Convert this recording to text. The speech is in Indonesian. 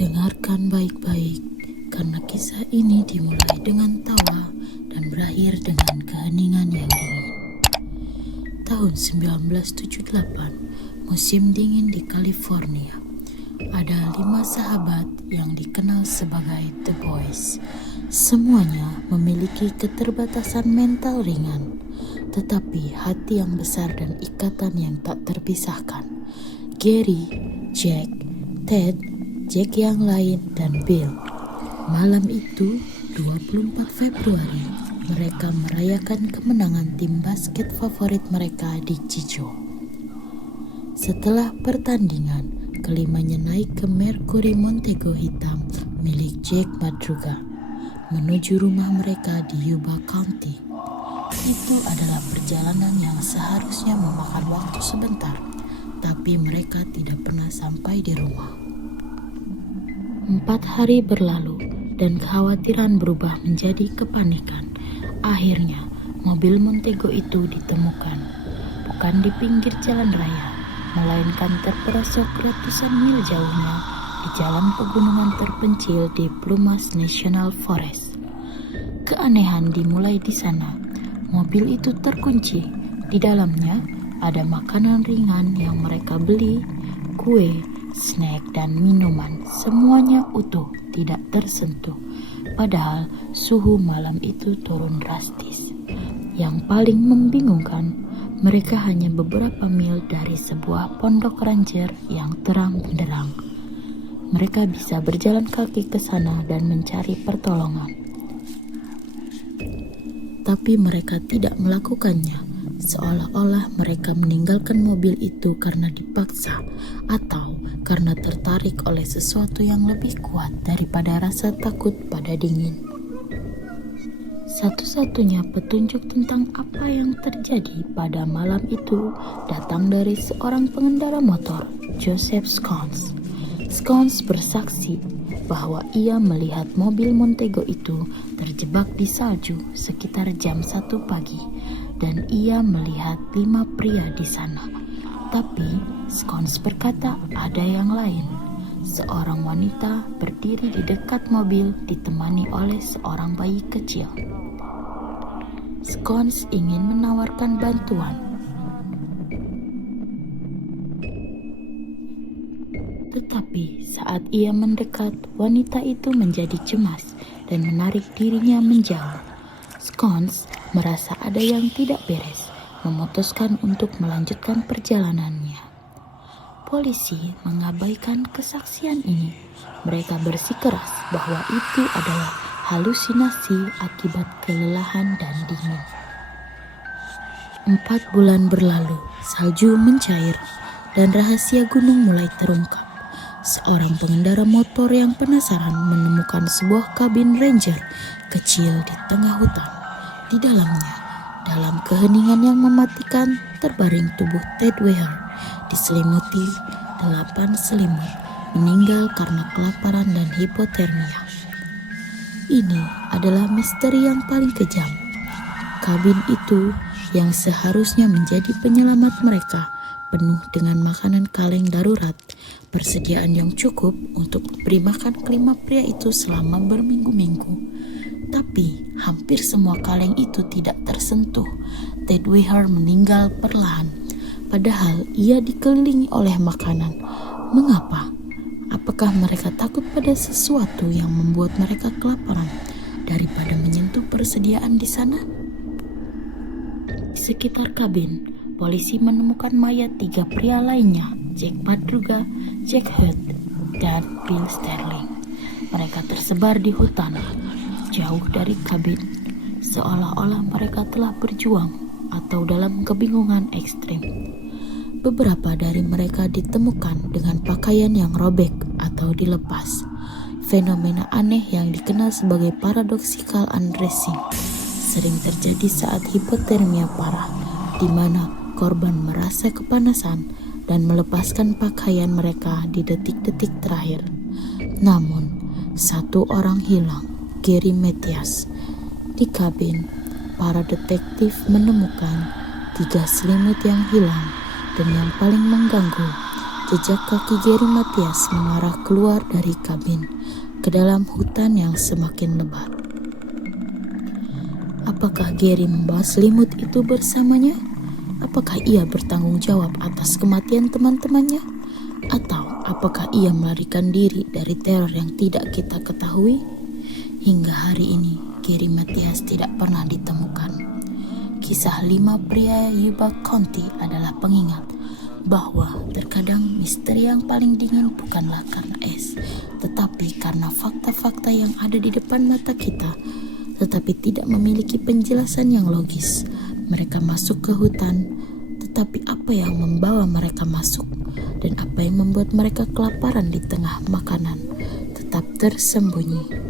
Dengarkan baik-baik, karena kisah ini dimulai dengan tawa dan berakhir dengan keheningan yang dingin. Tahun 1978, musim dingin di California. Ada 5 sahabat yang dikenal sebagai The Boys. Semuanya memiliki keterbatasan mental ringan, tetapi hati yang besar dan ikatan yang tak terpisahkan. Gary, Jack, Ted, Jack yang lain, dan Bill. Malam itu, 24 Februari, mereka merayakan kemenangan tim basket favorit mereka di Chicho. Setelah pertandingan, kelimanya naik ke Mercury Montego hitam milik Jack Madruga menuju rumah mereka di Yuba County. Itu adalah perjalanan yang seharusnya memakan waktu sebentar, tapi mereka tidak pernah sampai di rumah. 4 hari berlalu dan kekhawatiran berubah menjadi kepanikan. Akhirnya, mobil Montego itu ditemukan, bukan di pinggir jalan raya, melainkan terperosok ratusan mil jauhnya di jalan pegunungan terpencil di Plumas National Forest. Keanehan dimulai di sana. Mobil itu terkunci. Di dalamnya ada makanan ringan yang mereka beli, kue, snack, dan minuman. Semuanya utuh, tidak tersentuh. Padahal suhu malam itu turun drastis. Yang paling membingungkan, mereka hanya beberapa mil dari sebuah pondok ranger yang terang benderang. Mereka bisa berjalan kaki ke sana dan mencari pertolongan. Tapi mereka tidak melakukannya, seolah-olah mereka meninggalkan mobil itu karena dipaksa atau karena tertarik oleh sesuatu yang lebih kuat daripada rasa takut pada dingin. Satu-satunya petunjuk tentang apa yang terjadi pada malam itu datang dari seorang pengendara motor, Joseph Scones. Scones bersaksi bahwa ia melihat mobil Montego itu terjebak di salju sekitar jam 1 pagi dan ia melihat 5 pria di sana. Tapi Scones berkata ada yang lain. Seorang wanita berdiri di dekat mobil ditemani oleh seorang bayi kecil. Scones ingin menawarkan bantuan. Tetapi saat ia mendekat, wanita itu menjadi cemas dan menarik dirinya menjauh. Scones merasa ada yang tidak beres, memutuskan untuk melanjutkan perjalanannya. Polisi mengabaikan kesaksian ini. Mereka bersikeras bahwa itu adalah halusinasi akibat kelelahan dan dingin. 4 bulan berlalu, salju mencair, dan rahasia gunung mulai terungkap. Seorang pengendara motor yang penasaran menemukan sebuah kabin ranger kecil di tengah hutan. Di dalamnya, dalam keheningan yang mematikan, terbaring tubuh Ted Weir, diselimuti 8 selimut, meninggal karena kelaparan dan hipotermia. Ini adalah misteri yang paling kejam. Kabin itu yang seharusnya menjadi penyelamat mereka, penuh dengan makanan kaleng darurat, persediaan yang cukup untuk beri makan kelima pria itu selama berminggu-minggu. Tapi hampir semua kaleng itu tidak tersentuh. Ted Weir meninggal perlahan, padahal ia dikelilingi oleh makanan. Mengapa? Apakah mereka takut pada sesuatu yang membuat mereka kelaparan daripada menyentuh persediaan di sana? Di sekitar kabin, polisi menemukan mayat 3 pria lainnya, Jack Madruga, Jack Hood, dan Bill Sterling. Mereka tersebar di hutan, jauh dari kabin, seolah-olah mereka telah berjuang atau dalam kebingungan ekstrim. Beberapa dari mereka ditemukan dengan pakaian yang robek atau dilepas. Fenomena aneh yang dikenal sebagai paradoxical undressing sering terjadi saat hipotermia parah, di mana korban merasa kepanasan dan melepaskan pakaian mereka di detik-detik terakhir. Namun, 1 orang hilang, Gary Mathias. Di kabin, para detektif menemukan 3 selimut yang hilang, dan yang paling mengganggu, Jejak kaki Gary Matias mengarah keluar dari kabin ke dalam hutan yang semakin lebat. Apakah Gary membawa selimut itu bersamanya? Apakah ia bertanggung jawab atas kematian teman-temannya? Atau apakah ia melarikan diri dari teror yang tidak kita ketahui? Hingga hari ini, Gary Matias tidak pernah ditemukan. Kisah 5 pria Yuba County adalah pengingat bahwa terkadang misteri yang paling dingin bukanlah karena es, tetapi karena fakta-fakta yang ada di depan mata kita, tetapi tidak memiliki penjelasan yang logis. Mereka masuk ke hutan, tetapi apa yang membawa mereka masuk dan apa yang membuat mereka kelaparan di tengah makanan tetap tersembunyi.